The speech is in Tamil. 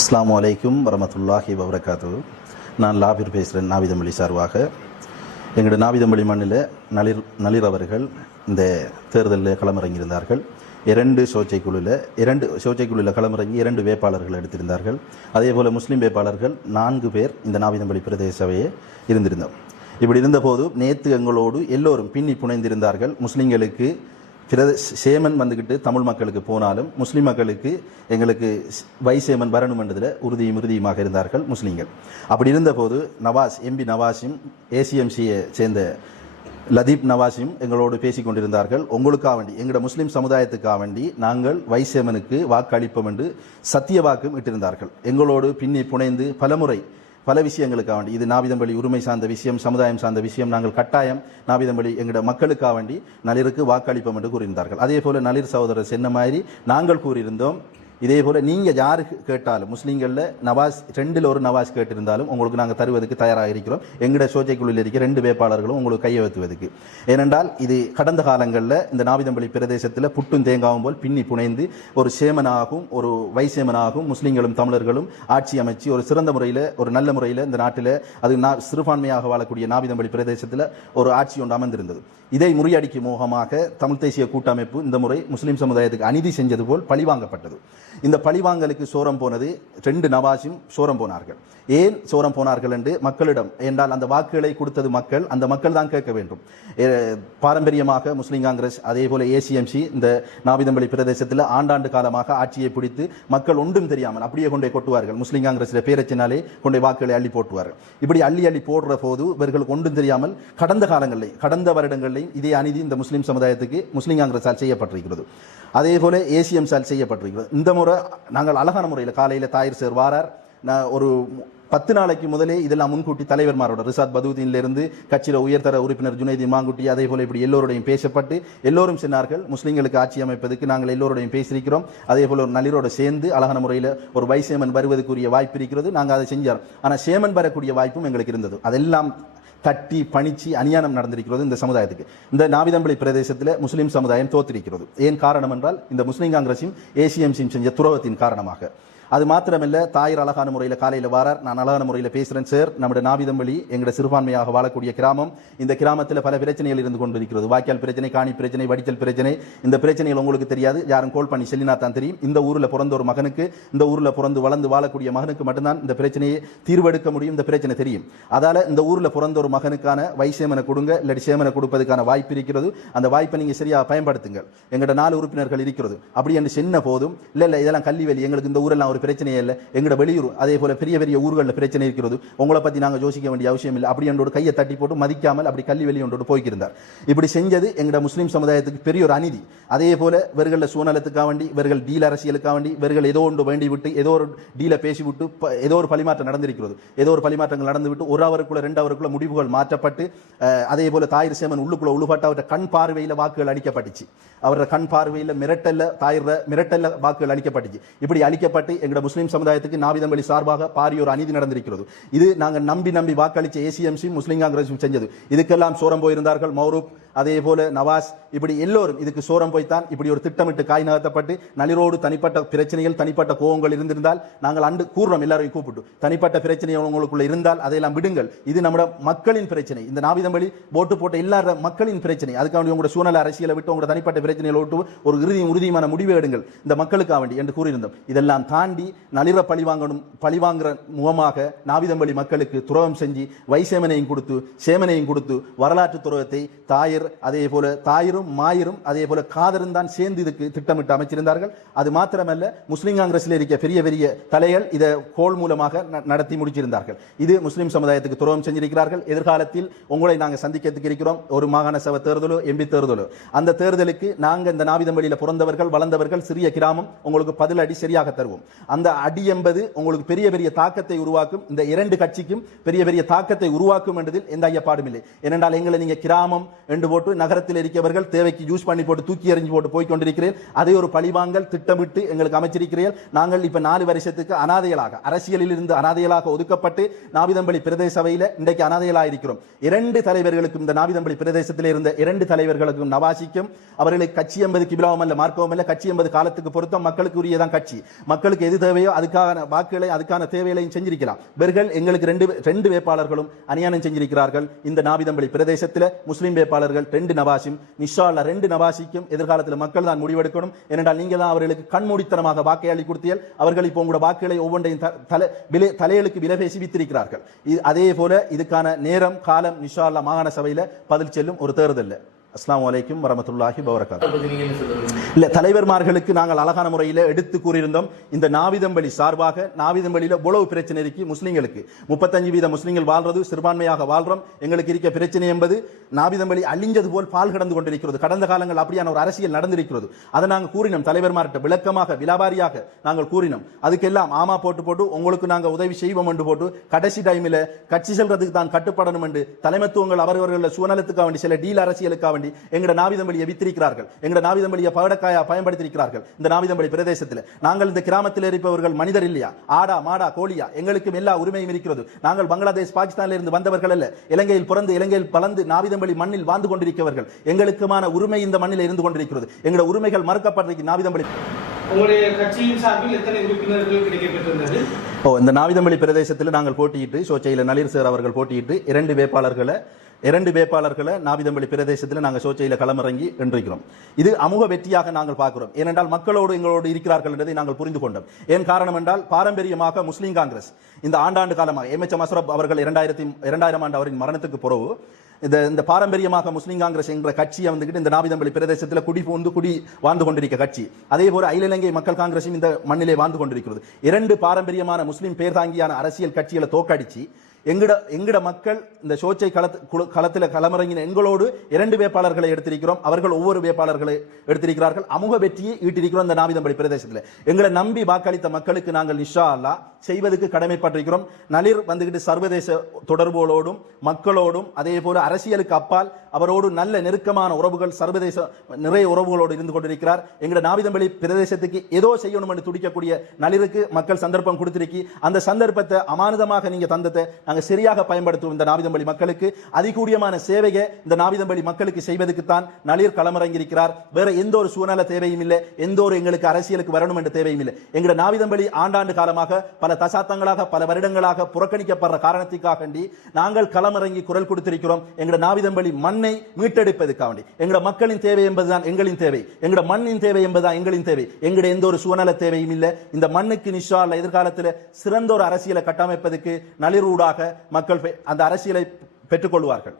அஸ்லாம் வலைக்கும் வரமத்துல்லாஹி வபரகாத்து நான் லாபிர் பேசுகிறேன் நாவிதமொழி சார்பாக எங்களுடைய நாவிதமொழி மண்ணில் நளிர் நளிர் அவர்கள் இந்த தேர்தலில் களமிறங்கியிருந்தார்கள் இரண்டு சோச்சை குழுவில் இரண்டு சோச்சை குழுவில் களமிறங்கி இரண்டு வேட்பாளர்கள் எடுத்திருந்தார்கள் அதே போல் முஸ்லீம் வேட்பாளர்கள் நான்கு பேர் இந்த நாவிதம்பள்ளி பிரதேச சபையே இருந்திருந்தோம் இப்படி இருந்தபோது நேற்று எங்களோடு எல்லோரும் பின்னி புனைந்திருந்தார்கள் முஸ்லீம்களுக்கு பிரத சேமன் வந்துக்கிட்டு தமிழ் மக்களுக்கு போனாலும் முஸ்லீம் மக்களுக்கு எங்களுக்கு வைசேமன் வரணுமென்றதில் உறுதியும் உறுதியுமாக இருந்தார்கள் முஸ்லீம்கள் அப்படி இருந்தபோது நவாஸ் எம்பி நவாஸும் ஏசிஎம்சியை சேர்ந்த லதீப் நவாஸும் எங்களோடு பேசி கொண்டிருந்தார்கள் உங்களுக்காக வேண்டி எங்களோட முஸ்லீம் சமுதாயத்துக்காக வேண்டி நாங்கள் வைசேமனுக்கு வாக்களிப்போம் என்று சத்திய வாக்கும் இட்டிருந்தார்கள் எங்களோடு பின்னி புனைந்து பலமுறை பல விஷயங்களுக்காக வேண்டி இது நாவிதம்பள்ளி உரிமை சார்ந்த விஷயம் சமுதாயம் சார்ந்த விஷயம் நாங்கள் கட்டாயம் நாவிதம்பள்ளி எங்களோட மக்களுக்காக வேண்டி நளிருக்கு வாக்களிப்போம் என்று கூறியிருந்தார்கள் அதே போல நளிர் சகோதரர் சென்ன மாதிரி நாங்கள் கூறியிருந்தோம் இதே போல் நீங்கள் யார் கேட்டாலும் முஸ்லீம்களில் நவாஸ் ரெண்டில் ஒரு நவாஸ் கேட்டிருந்தாலும் உங்களுக்கு நாங்கள் தருவதற்கு தயாராக இருக்கிறோம் எங்களோட சோச்சைக்குழுவில் இருக்கிற ரெண்டு வேட்பாளர்களும் உங்களுக்கு கையெழுத்துவதற்கு ஏனென்றால் இது கடந்த காலங்களில் இந்த நாவிதம்பள்ளி பிரதேசத்தில் புட்டும் தேங்காவும் போல் பின்னி புனைந்து ஒரு சேமனாகவும் ஒரு வைசேமனாகவும் முஸ்லீம்களும் தமிழர்களும் ஆட்சி அமைச்சு ஒரு சிறந்த முறையில் ஒரு நல்ல முறையில் இந்த நாட்டில் அது சிறுபான்மையாக வாழக்கூடிய நாவிதம்பள்ளி பிரதேசத்தில் ஒரு ஆட்சி ஒன்று அமர்ந்திருந்தது இதை முறியடிக்கும் முகமாக தமிழ் தேசிய கூட்டமைப்பு இந்த முறை முஸ்லீம் சமுதாயத்துக்கு அநீதி செஞ்சது போல் பழிவாங்கப்பட்டது இந்த பழிவாங்கலுக்கு சோரம் போனது ரெண்டு நவாஸும் சோரம் போனார்கள் ஏன் சோரம் போனார்கள் என்று மக்களிடம் என்றால் அந்த வாக்குகளை கொடுத்தது மக்கள் அந்த மக்கள் தான் கேட்க வேண்டும் பாரம்பரியமாக முஸ்லீம் காங்கிரஸ் அதே போல ஏசிஎம்சி இந்த நாவிதம்பள்ளி பிரதேசத்தில் ஆண்டாண்டு காலமாக ஆட்சியை பிடித்து மக்கள் ஒன்றும் தெரியாமல் அப்படியே கொண்டே கொட்டுவார்கள் முஸ்லீம் காங்கிரஸில் பேரச்சினாலே கொண்டே வாக்குகளை அள்ளி போட்டுவார்கள் இப்படி அள்ளி அள்ளி போடுற போது இவர்களுக்கு ஒன்றும் தெரியாமல் கடந்த காலங்களில் கடந்த வருடங்களிலேயும் இதே அநீதி இந்த முஸ்லீம் சமுதாயத்துக்கு முஸ்லீம் காங்கிரஸால் செய்யப்பட்டிருக்கிறது அதே போல ஏசிஎம்சால் செய்யப்பட்டிருக்கிறது இந்த முறை நாங்கள் அழகான முறையில் காலையில் தாயிர் சேர் வாரார் ஒரு பத்து நாளைக்கு முதலே இதெல்லாம் முன்கூட்டி தலைவர்மாரோட ரிசாத் பதூதீன்லேருந்து கட்சியில் உயர்தர உறுப்பினர் ஜுனைதீன் மாங்குட்டி அதே போல் இப்படி எல்லோருடையும் பேசப்பட்டு எல்லோரும் சொன்னார்கள் முஸ்லீம்களுக்கு ஆட்சி அமைப்பதற்கு நாங்கள் எல்லோருடையும் பேசியிருக்கிறோம் அதே போல ஒரு நளிரோடு சேர்ந்து அழகான முறையில் ஒரு வைசேமன் வருவதற்குரிய வாய்ப்பு இருக்கிறது நாங்கள் அதை செஞ்சார் ஆனால் சேமன் வரக்கூடிய வாய்ப்பும் எங்களுக்கு இருந்தது அதெல்லாம் தட்டி பணிச்சு அநியானம் நடந்திருக்கிறது இந்த சமுதாயத்துக்கு இந்த நாவிதம்பளை பிரதேசத்தில் முஸ்லீம் சமுதாயம் தோத்திருக்கிறது ஏன் காரணம் என்றால் இந்த முஸ்லீம் காங்கிரஸும் ஏசிஎம்சியும் செஞ்ச துரோகத்தின் காரணமாக அது மாத்திரமில்லை தாயர் அழகான முறையில் காலையில் வாரார் நான் அழகான முறையில் பேசுகிறேன் சார் நம்முடைய வழி எங்களுடைய சிறுபான்மையாக வாழக்கூடிய கிராமம் இந்த கிராமத்தில் பல பிரச்சனைகள் இருந்து கொண்டிருக்கிறது வாய்க்கால் பிரச்சனை காணி பிரச்சனை வடித்தல் பிரச்சனை இந்த பிரச்சனைகள் உங்களுக்கு தெரியாது யாரும் கோல் பண்ணி செல்லினா தான் தெரியும் இந்த ஊரில் பிறந்த ஒரு மகனுக்கு இந்த ஊரில் பிறந்து வளர்ந்து வாழக்கூடிய மகனுக்கு மட்டும்தான் இந்த பிரச்சனையை தீர்வெடுக்க முடியும் இந்த பிரச்சனை தெரியும் அதால் இந்த ஊரில் பிறந்த ஒரு மகனுக்கான வைசேமனை கொடுங்க இல்லாட்டி சேமனை கொடுப்பதற்கான வாய்ப்பு இருக்கிறது அந்த வாய்ப்பை நீங்கள் சரியாக பயன்படுத்துங்கள் எங்கள்கிட்ட நாலு உறுப்பினர்கள் இருக்கிறது அப்படி என்று சென்ன போதும் இல்லை இல்லை இதெல்லாம் கல்வி வெளி எங்களுக்கு இந்த ஊரெல்லாம் ஒரு ஒரு பிரச்சனையே இல்லை எங்களோட வெளியூர் அதே போல பெரிய பெரிய ஊர்களில் பிரச்சனை இருக்கிறது உங்களை பத்தி நாங்கள் யோசிக்க வேண்டிய அவசியம் இல்லை அப்படி என்னோட கையை தட்டி போட்டு மதிக்காமல் அப்படி கல்வி ஒன்றோடு போய்க்கிருந்தார் இப்படி செஞ்சது எங்கட முஸ்லீம் சமுதாயத்துக்கு பெரிய ஒரு அநீதி அதே போல இவர்களில் சூழ்நிலத்துக்காக வேண்டி இவர்கள் டீல் அரசியலுக்காக வேண்டி இவர்கள் ஏதோ ஒன்று வேண்டி விட்டு ஏதோ ஒரு டீலை பேசிவிட்டு ஏதோ ஒரு பரிமாற்றம் நடந்திருக்கிறது ஏதோ ஒரு பரிமாற்றங்கள் நடந்துவிட்டு ஒரு அவருக்குள்ள ரெண்டு அவருக்குள்ள முடிவுகள் மாற்றப்பட்டு அதே போல தாயிர சேமன் உள்ளுக்குள்ள உழுபட்டு அவர்கிட்ட கண் பார்வையில் வாக்குகள் அளிக்கப்பட்டுச்சு அவரோட கண் பார்வையில் மிரட்டல்ல தாயிர மிரட்டல்ல வாக்குகள் அளிக்கப்பட்டுச்சு இப்படி அளிக்கப்பட்டு எங்களோட முஸ்லீம் சமுதாயத்துக்கு நாவிதம் வழி சார்பாக பாரிய ஒரு அநீதி நடந்திருக்கிறது இது நாங்கள் நம்பி நம்பி வாக்களித்த ஏசிஎம்சி முஸ்லீம் காங்கிரஸும் செஞ்சது இதுக்கெல்லாம் சோரம் போயிருந்தார்கள் மௌரூப் அதே போல நவாஸ் இப்படி எல்லோரும் இதுக்கு சோரம் போய்த்தான் இப்படி ஒரு திட்டமிட்டு காய் நகர்த்தப்பட்டு நளிரோடு தனிப்பட்ட பிரச்சனைகள் தனிப்பட்ட கோபங்கள் இருந்திருந்தால் நாங்கள் அண்டு கூறுறோம் எல்லாரையும் கூப்பிட்டு தனிப்பட்ட பிரச்சனை உங்களுக்குள்ள இருந்தால் அதையெல்லாம் விடுங்கள் இது நம்ம மக்களின் பிரச்சனை இந்த நாவிதம்பளி போட்டு போட்ட எல்லார மக்களின் பிரச்சனை அதுக்காக உங்களோட சூழ்நிலை அரசியலை விட்டு உங்களோட தனிப்பட்ட பிரச்சனைகளை விட்டு ஒரு இறுதியும் உறுதியுமான முடிவு எடுங்கள் இந்த மக்களுக்காக வேண்டி என்று கூறியிருந்தோம் இதெல்லாம் தாண்டி தாண்டி நளிர பழிவாங்கணும் பழிவாங்கிற முகமாக நாவிதம்பள்ளி மக்களுக்கு துரோகம் செஞ்சு வைசேமனையும் கொடுத்து சேமனையும் கொடுத்து வரலாற்று துரோகத்தை தாயர் அதே போல தாயரும் மாயரும் அதே போல காதரும் தான் சேர்ந்து இதுக்கு திட்டமிட்டு அமைச்சிருந்தார்கள் அது மாத்திரமல்ல முஸ்லீம் காங்கிரஸில் இருக்க பெரிய பெரிய தலைகள் இதை கோல் மூலமாக நடத்தி முடிச்சிருந்தார்கள் இது முஸ்லீம் சமுதாயத்துக்கு துரோகம் செஞ்சிருக்கிறார்கள் எதிர்காலத்தில் உங்களை நாங்கள் சந்திக்கிறதுக்கு இருக்கிறோம் ஒரு மாகாண சபை தேர்தலோ எம்பி தேர்தலோ அந்த தேர்தலுக்கு நாங்கள் இந்த நாவிதம்பளியில் பிறந்தவர்கள் வளர்ந்தவர்கள் சிறிய கிராமம் உங்களுக்கு பதிலடி சரியாக தருவோம் அந்த அடி என்பது உங்களுக்கு பெரிய பெரிய தாக்கத்தை உருவாக்கும் இந்த இரண்டு கட்சிக்கும் பெரிய பெரிய தாக்கத்தை உருவாக்கும் என்றதில் எந்த ஐயப்பாடும் இல்லை ஏனென்றால் எங்களை நீங்க கிராமம் என்று போட்டு நகரத்தில் இருக்கிறவர்கள் தேவைக்கு யூஸ் பண்ணி போட்டு தூக்கி எறிஞ்சு போட்டு போய் கொண்டிருக்கிறேன் அதை ஒரு பழிவாங்கல் திட்டமிட்டு எங்களுக்கு அமைச்சிருக்கிறீர்கள் நாங்கள் இப்ப நாலு வருஷத்துக்கு அனாதைகளாக அரசியலில் இருந்து அனாதைகளாக ஒதுக்கப்பட்டு நாவிதம்பளி பிரதேச சபையில் இன்றைக்கு அனாதைகளாக இருக்கிறோம் இரண்டு தலைவர்களுக்கும் இந்த நாவிதம்பளி பிரதேசத்தில் இருந்த இரண்டு தலைவர்களுக்கும் நவாசிக்கும் அவர்களை கட்சி என்பது கிபிலாவும் அல்ல மார்க்கவும் அல்ல கட்சி என்பது காலத்துக்கு பொருத்தம் மக்களுக்கு உரியதான் கட்சி மக்களுக்கு எது தேவையோ அதுக்கான வாக்குகளை அதுக்கான தேவைகளையும் செஞ்சிருக்கலாம் இவர்கள் எங்களுக்கு ரெண்டு ரெண்டு வேட்பாளர்களும் அநியாயம் செஞ்சிருக்கிறார்கள் இந்த நாபிதம்பளி பிரதேசத்தில் முஸ்லீம் வேட்பாளர்கள் ரெண்டு நவாசிம் நிஷால ரெண்டு நவாசிக்கும் எதிர்காலத்தில் மக்கள் தான் முடிவெடுக்கணும் ஏனென்றால் நீங்கள் தான் அவர்களுக்கு கண்மூடித்தனமாக வாக்கை அள்ளி கொடுத்தீர்கள் அவர்கள் இப்போ உங்களோட வாக்குகளை ஒவ்வொன்றையும் தலையெழுக்கு விலை பேசி வித்திருக்கிறார்கள் அதே போல இதுக்கான நேரம் காலம் நிஷால மாகாண சபையில் பதில் செல்லும் ஒரு தேர்தல் அஸ்லாம் வலைக்கும் வரமத்துல்லாஹி பவரகாத் இல்லை தலைவர்மார்களுக்கு நாங்கள் அழகான முறையில் எடுத்து கூறியிருந்தோம் இந்த நாவிதம்பலி சார்பாக நாவிதம் வழியில இவ்வளவு பிரச்சனை இருக்கு முஸ்லீம்களுக்கு முப்பத்தஞ்சு வீத முஸ்லீம்கள் வாழ்றது சிறுபான்மையாக வாழ்றோம் எங்களுக்கு இருக்க பிரச்சனை என்பது நாவிதம் வழி அழிஞ்சது போல் பால் கடந்து கொண்டிருக்கிறது கடந்த காலங்கள் அப்படியான ஒரு அரசியல் நடந்திருக்கிறது அதை நாங்கள் கூறினோம் தலைவர்மார்கிட்ட விளக்கமாக விலாபாரியாக நாங்கள் கூறினோம் அதுக்கெல்லாம் ஆமா போட்டு போட்டு உங்களுக்கு நாங்கள் உதவி செய்வோம் என்று போட்டு கடைசி டைமில் கட்சி செல்றதுக்கு தான் கட்டுப்படணும் என்று தலைமைத்துவங்கள் அவரவர்கள் சுயநலத்துக்காக வேண்டி சில டீல் அரசியலுக்காக வேண்டி எங்கட வழியை வித்திருக்கிறார்கள் எங்கட வழியை பகடக்காயா பயன்படுத்தியிருக்கிறார்கள் இந்த வழி பிரதேசத்தில் நாங்கள் இந்த கிராமத்தில் இருப்பவர்கள் மனிதர் இல்லையா ஆடா மாடா கோழியா எங்களுக்கும் எல்லா உரிமையும் இருக்கிறது நாங்கள் பங்களாதேஷ் பாகிஸ்தானில் இருந்து வந்தவர்கள் அல்ல இலங்கையில் பிறந்து இலங்கையில் நாவிதம் வழி மண்ணில் வாழ்ந்து கொண்டிருக்கிறவர்கள் எங்களுக்குமான உரிமை இந்த மண்ணில் இருந்து கொண்டிருக்கிறது எங்களோட உரிமைகள் மறுக்கப்பட்டிருக்கு நாவிதம்பலி உங்களுடைய கட்சியின் சார்பில் எத்தனை உறுப்பினர்கள் கிடைக்கப்பட்டிருந்தது ஓ இந்த நாவிதம்பளி பிரதேசத்தில் நாங்கள் போட்டியிட்டு சோச்சையில் நளிர் சார் அவர்கள் போட்டியிட்டு இரண்டு வேட்பாளர்களை இரண்டு வேட்பாளர்களை நாவிதம்பள்ளி பிரதேசத்தில் நாங்கள் சோச்சையில் களமிறங்கி என்றிருக்கிறோம் இது அமுக வெற்றியாக நாங்கள் பார்க்கிறோம் ஏனென்றால் மக்களோடு எங்களோடு இருக்கிறார்கள் என்பதை நாங்கள் புரிந்து கொண்டோம் ஏன் காரணம் என்றால் பாரம்பரியமாக முஸ்லீம் காங்கிரஸ் இந்த ஆண்டாண்டு காலமாக எம் எச் மசரப் அவர்கள் இரண்டாயிரத்தி இரண்டாயிரம் ஆண்டு அவரின் மரணத்துக்கு பிறகு இந்த இந்த பாரம்பரியமாக முஸ்லீம் காங்கிரஸ் என்ற கட்சியை வந்துக்கிட்டு இந்த நாபிதம்பள்ளி பிரதேசத்தில் குடி பூந்து குடி வாழ்ந்து கொண்டிருக்க கட்சி அதே போல அகிலங்கை மக்கள் காங்கிரசும் இந்த மண்ணிலே வாழ்ந்து கொண்டிருக்கிறது இரண்டு பாரம்பரியமான முஸ்லீம் பேர் தாங்கியான அரசியல் கட்சிகளை தோக்கடிச்சு எங்கட எங்கட மக்கள் இந்த சோச்சை களத்து களத்தில் களமிறங்கின எங்களோடு இரண்டு வேட்பாளர்களை எடுத்திருக்கிறோம் அவர்கள் ஒவ்வொரு வேட்பாளர்களை எடுத்திருக்கிறார்கள் அமுக வெற்றியை ஈட்டிருக்கிறோம் இந்த நாவிதம்படி பிரதேசத்தில் எங்களை நம்பி வாக்களித்த மக்களுக்கு நாங்கள் நிஷா அல்லா செய்வதற்கு கடமைப்பட்டிருக்கிறோம் நளிர் வந்துகிட்டு சர்வதேச தொடர்புகளோடும் மக்களோடும் அதே போல அரசியலுக்கு அப்பால் அவரோடு நல்ல நெருக்கமான உறவுகள் சர்வதேச நிறைய உறவுகளோடு இருந்து கொண்டிருக்கிறார் எங்களோட நாவிதம்பள்ளி பிரதேசத்துக்கு ஏதோ செய்யணும் என்று துடிக்கக்கூடிய நளிருக்கு மக்கள் சந்தர்ப்பம் கொடுத்திருக்கி அந்த சந்தர்ப்பத்தை அமானுதமாக நீங்க தந்தத்தை நாங்கள் சரியாக பயன்படுத்துவோம் இந்த நாவிதம்பள்ளி மக்களுக்கு அதிகூடியமான சேவையை இந்த நாவிதம்பள்ளி மக்களுக்கு செய்வதற்குத்தான் நளிர் களமிறங்கியிருக்கிறார் வேற எந்த ஒரு சூழ்நிலை தேவையும் இல்லை எந்த ஒரு எங்களுக்கு அரசியலுக்கு வரணும் என்ற தேவையும் இல்லை எங்கள் நாவிதம்பள்ளி ஆண்டாண்டு காலமாக பல தசாப்தங்களாக பல வருடங்களாக புறக்கணிக்கப்படுற காரணத்திற்காக நாங்கள் களமிறங்கி குரல் கொடுத்திருக்கிறோம் எங்கள் நாவிதம்பள்ளி மண்ணை மீட்டெடுப்பதற்காக வேண்டி எங்களோட மக்களின் தேவை என்பதுதான் எங்களின் தேவை எங்களோட மண்ணின் தேவை என்பதுதான் எங்களின் தேவை எங்களோட எந்த ஒரு சூழ்நிலை தேவையும் இல்லை இந்த மண்ணுக்கு நிஷா எதிர்காலத்தில் சிறந்த ஒரு அரசியலை கட்டமைப்பதற்கு ஊடாக மக்கள் அந்த அரசியலை பெற்றுக்கொள்வார்கள்